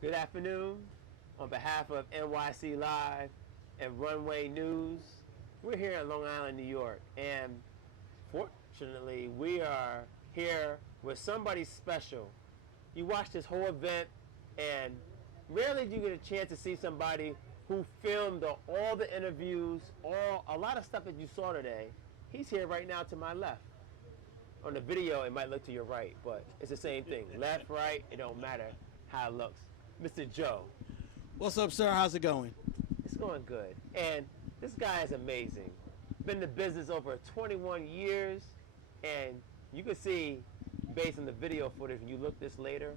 Good afternoon. On behalf of NYC Live and Runway News, we're here in Long Island, New York, and fortunately, we are here with somebody special. You watch this whole event, and rarely do you get a chance to see somebody who filmed all the interviews, a lot of stuff that you saw today. He's here right now to my left. On the video, it might look to your right, but it's the same thing. Left, right, it don't matter how it looks. Mr. Joe. What's up, sir? How's it going? It's going good. And this guy is amazing. Been in the business over 21 years, and you can see, based on the video footage, when you look this later,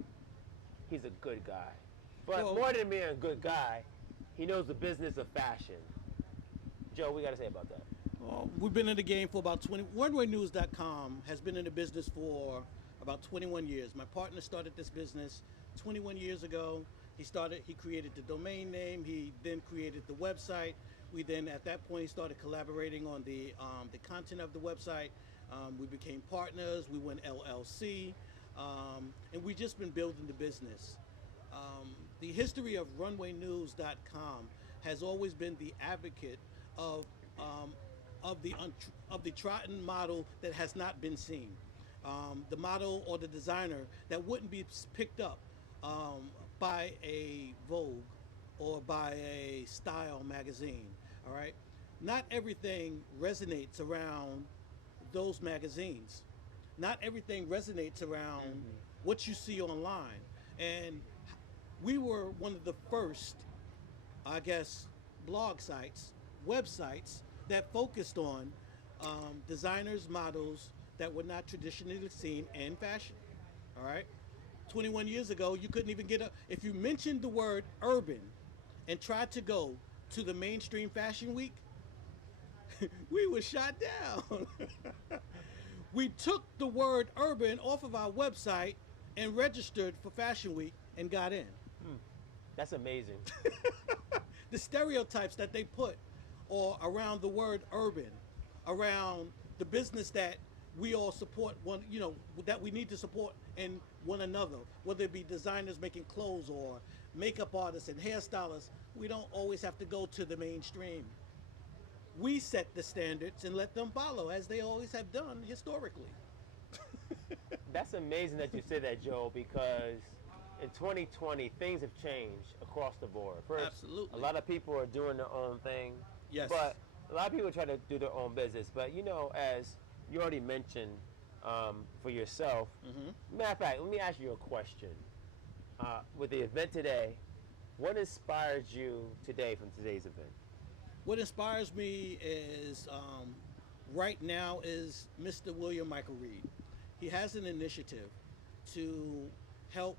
he's a good guy. But more than being a good guy, he knows the business of fashion. Joe, what you got to say about that? Well, we've been in the game for about 20. RunwayNews.com has been in the business for about 21 years. My partner started this business 21 years ago. He created the domain name. He then created the website. We then, at that point, started collaborating on the content of the website. We became partners. We went LLC, and we've just been building the business. The history of RunwayNews.com has always been the advocate of the trodden model that has not been seen, the model or the designer that wouldn't be picked up by a Vogue or by a Style magazine. All right, not everything resonates around those magazines. Not everything resonates around what you see online, and we were one of the first, I guess, blog sites, websites that focused on designers, models that were not traditionally seen in fashion. All right, 21 years ago, you couldn't even if you mentioned the word urban and tried to go to the mainstream fashion week, we were shot down. We took the word urban off of our website and registered for Fashion Week and got in. That's amazing. The stereotypes that they put or around the word urban, around the business that we all support, that we need to support in one another, whether it be designers making clothes or makeup artists and hairstylists. We don't always have to go to the mainstream. We set the standards and let them follow, as they always have done historically. That's amazing that you said that, Joe, because in 2020, things have changed across the board. First, absolutely, a lot of people are doing their own thing. Yes. But a lot of people try to do their own business. But, as you already mentioned for yourself, matter of fact, let me ask you a question. With the event today, what inspires you today from today's event? What inspires me is, right now, is Mr. William Michael Reed. He has an initiative to help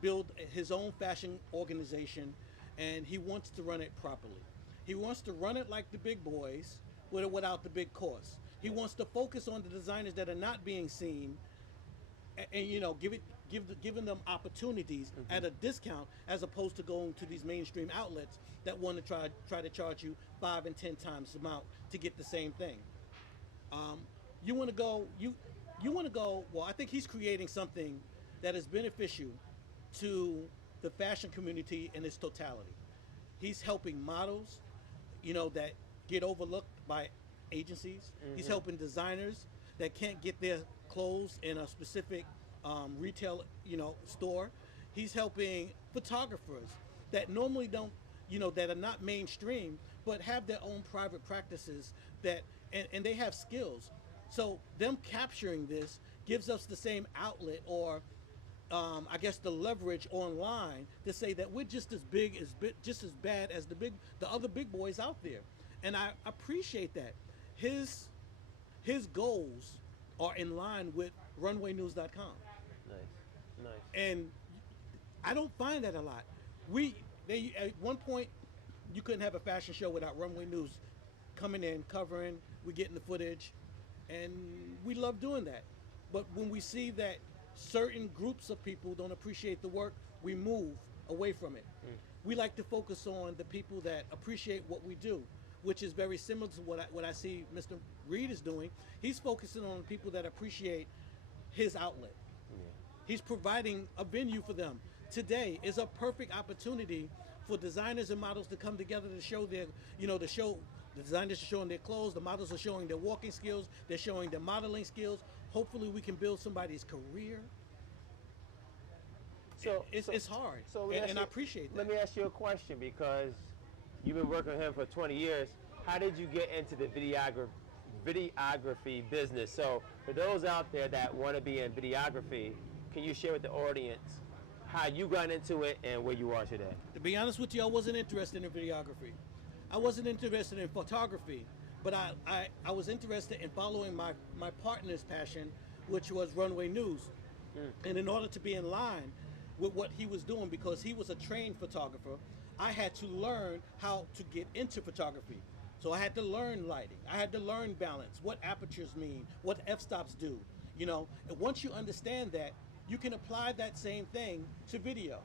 build his own fashion organization, and he wants to run it properly. He wants to run it like the big boys, with or without the big costs. He wants to focus on the designers that are not being seen, and giving them opportunities at a discount, as opposed to going to these mainstream outlets that want to try to charge you 5 and 10 times the amount to get the same thing. You want to go. You want to go. Well, I think he's creating something that is beneficial to the fashion community in its totality. He's helping models, that get overlooked by agencies. He's helping designers that can't get their clothes in a specific retail, store. He's helping photographers that normally don't, that are not mainstream, but have their own private practices and they have skills. So them capturing this gives us the same outlet, or I guess the leverage online, to say that we're just as just as bad as the other big boys out there. And I appreciate that. His goals are in line with RunwayNews.com. Nice. And I don't find that a lot. At one point, you couldn't have a fashion show without Runway News coming in, covering, we're getting the footage, and we love doing that. But when we see that certain groups of people don't appreciate the work, we move away from it. We like to focus on the people that appreciate what we do, which is very similar to what I see Mr. Reed is doing. He's focusing on people that appreciate his outlet. Yeah. He's providing a venue for them today is a perfect opportunity for designers and models to come together to show their, the designers are showing their clothes, the models are showing their walking skills, they're showing their modeling skills. Hopefully we can build somebody's career. It's hard, and I appreciate that. Let me ask you a question, because you've been working with him for 20 years. How did you get into the videography business? So for those out there that want to be in videography, can you share with the audience how you got into it and where you are today? To be honest with you, I wasn't interested in videography. I wasn't interested in photography, but I was interested in following my partner's passion, which was runway news. And in order to be in line with what he was doing, because he was a trained photographer, I had to learn how to get into photography. So I had to learn lighting. I had to learn balance, what apertures mean, what f-stops do. And once you understand that, you can apply that same thing to video.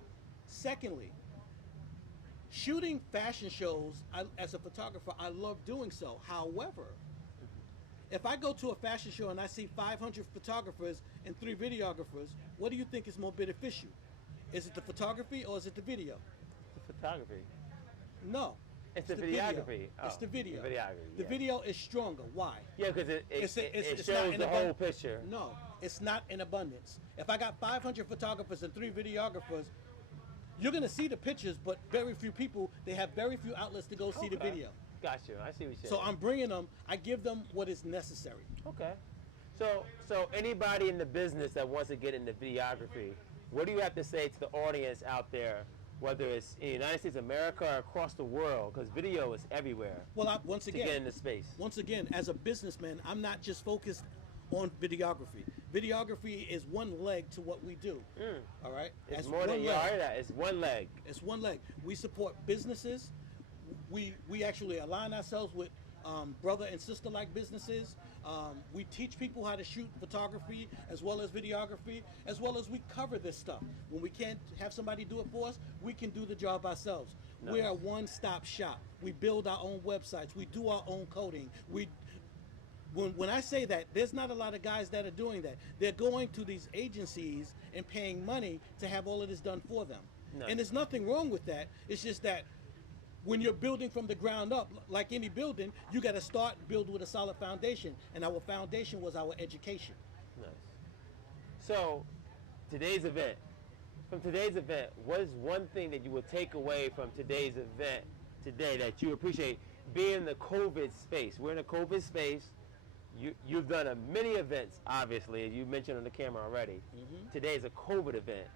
Secondly, shooting fashion shows, as a photographer, I love doing so. However, if I go to a fashion show and I see 500 photographers and 3 videographers, what do you think is more beneficial? Is it the photography or is it the video? The photography. No. It's the videography. It's the video. The videography. The video is stronger. Why? Yeah, because it not shows in the whole picture. No, it's not in abundance. If I got 500 photographers and 3 videographers, you're going to see the pictures, but very few people, they have very few outlets to go see the video. Got you. I see what you're saying. So I'm bringing them, I give them what is necessary. Okay. So anybody in the business that wants to get into videography, what do you have to say to the audience out there, whether it's in the United States of America or across the world, because video is everywhere? Well, to get into space. Once again, as a businessman, I'm not just focused on videography. Videography is one leg to what we do. All right? It's more than you are that. It's one leg. It's one leg. We support businesses. We actually align ourselves with brother and sister like businesses. We teach people how to shoot photography as well as videography, as well as we cover this stuff. When we can't have somebody do it for us, we can do the job ourselves. Nice. We're a one-stop shop. We build our own websites. We do our own coding. When I say that, there's not a lot of guys that are doing that. They're going to these agencies and paying money to have all of this done for them. Nice. And there's nothing wrong with that. It's just that when you're building from the ground up, like any building, you got to build with a solid foundation. And our foundation was our education. Nice. So, from today's event, what is one thing that you would take away from today's event today that you appreciate being in the COVID space? We're in a COVID space. You've done many events, obviously, as you mentioned on the camera already. Today is a COVID event.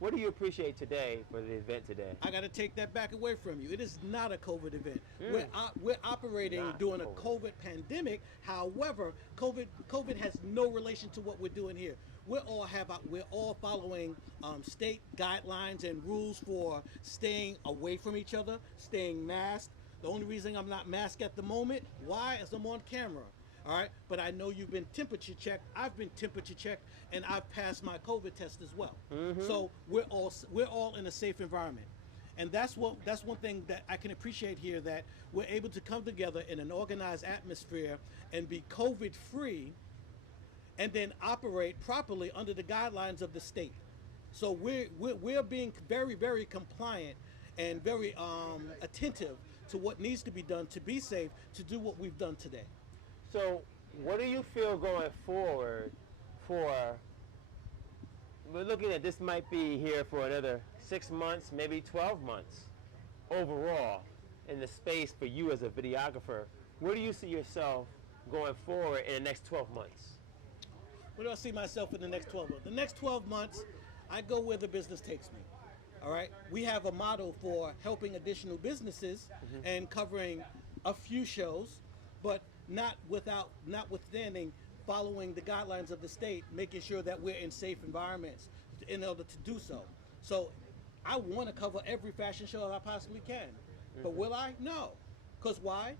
What do you appreciate today for the event today? I got to take that back away from you. It is not a COVID event. We're operating during a COVID pandemic. However, COVID has no relation to what we're doing here. We're all following state guidelines and rules for staying away from each other, staying masked. The only reason I'm not masked at the moment, why? Is I'm on camera. All right, but I know you've been temperature checked. I've been temperature checked, and I've passed my COVID test as well. So we're all in a safe environment, and that's one thing that I can appreciate here, that we're able to come together in an organized atmosphere and be COVID free, and then operate properly under the guidelines of the state. So we're being very, very compliant and very attentive to what needs to be done to be safe, to do what we've done today. So, what do you feel going forward we're looking at this might be here for another 6 months, maybe 12 months overall in the space for you as a videographer. Where do you see yourself going forward in the next 12 months? Where do I see myself in the next 12 months? The next 12 months, I go where the business takes me. All right? We have a model for helping additional businesses and covering a few shows, but notwithstanding following the guidelines of the state, making sure that we're in safe environments in order to do so. So I want to cover every fashion show that I possibly can. But will I? No. Because why?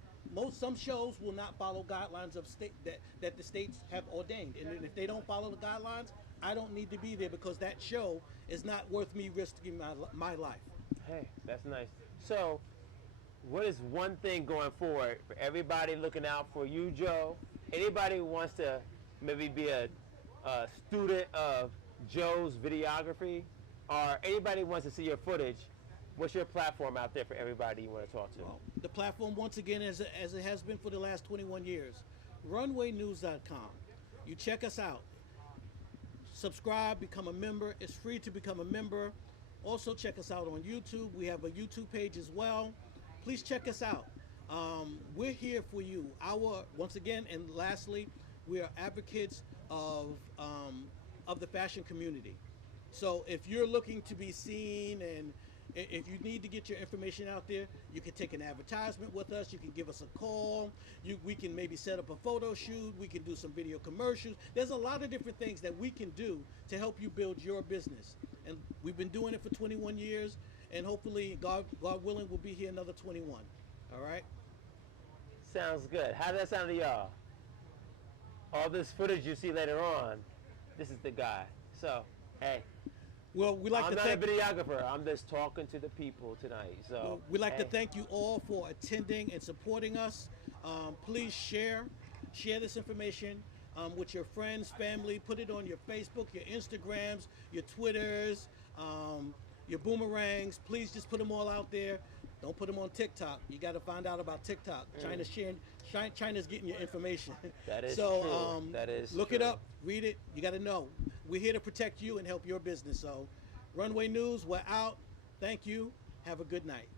Some shows will not follow guidelines of state that the states have ordained. And if they don't follow the guidelines, I don't need to be there, because that show is not worth me risking my life. Hey, that's nice. So, what is one thing going forward for everybody looking out for you, Joe? Anybody who wants to maybe be a student of Joe's videography or anybody wants to see your footage, what's your platform out there for everybody you want to talk to? Well, the platform, once again, as it has been for the last 21 years, runwaynews.com. You check us out. Subscribe, become a member. It's free to become a member. Also, check us out on YouTube. We have a YouTube page as well. Please check us out. We're here for you. Once again, and lastly, we are advocates of the fashion community. So if you're looking to be seen, and if you need to get your information out there, you can take an advertisement with us. You can give us a call. We can maybe set up a photo shoot. We can do some video commercials. There's a lot of different things that we can do to help you build your business. And we've been doing it for 21 years, and hopefully, God willing, we'll be here another 21. All right? Sounds good. How does that sound to y'all? All this footage you see later on, this is the guy. So, hey. Well, I'm not a videographer. I'm just talking to the people tonight. So we'd like to thank you all for attending and supporting us. Please share this information with your friends, family. Put it on your Facebook, your Instagrams, your Twitters, your boomerangs. Please just put them all out there. Don't put them on TikTok. You got to find out about TikTok. China's getting your information. That is so, true. That is look true. it up, read it. You got to know. We're here to protect you and help your business. So, Runway News, we're out. Thank you. Have a good night.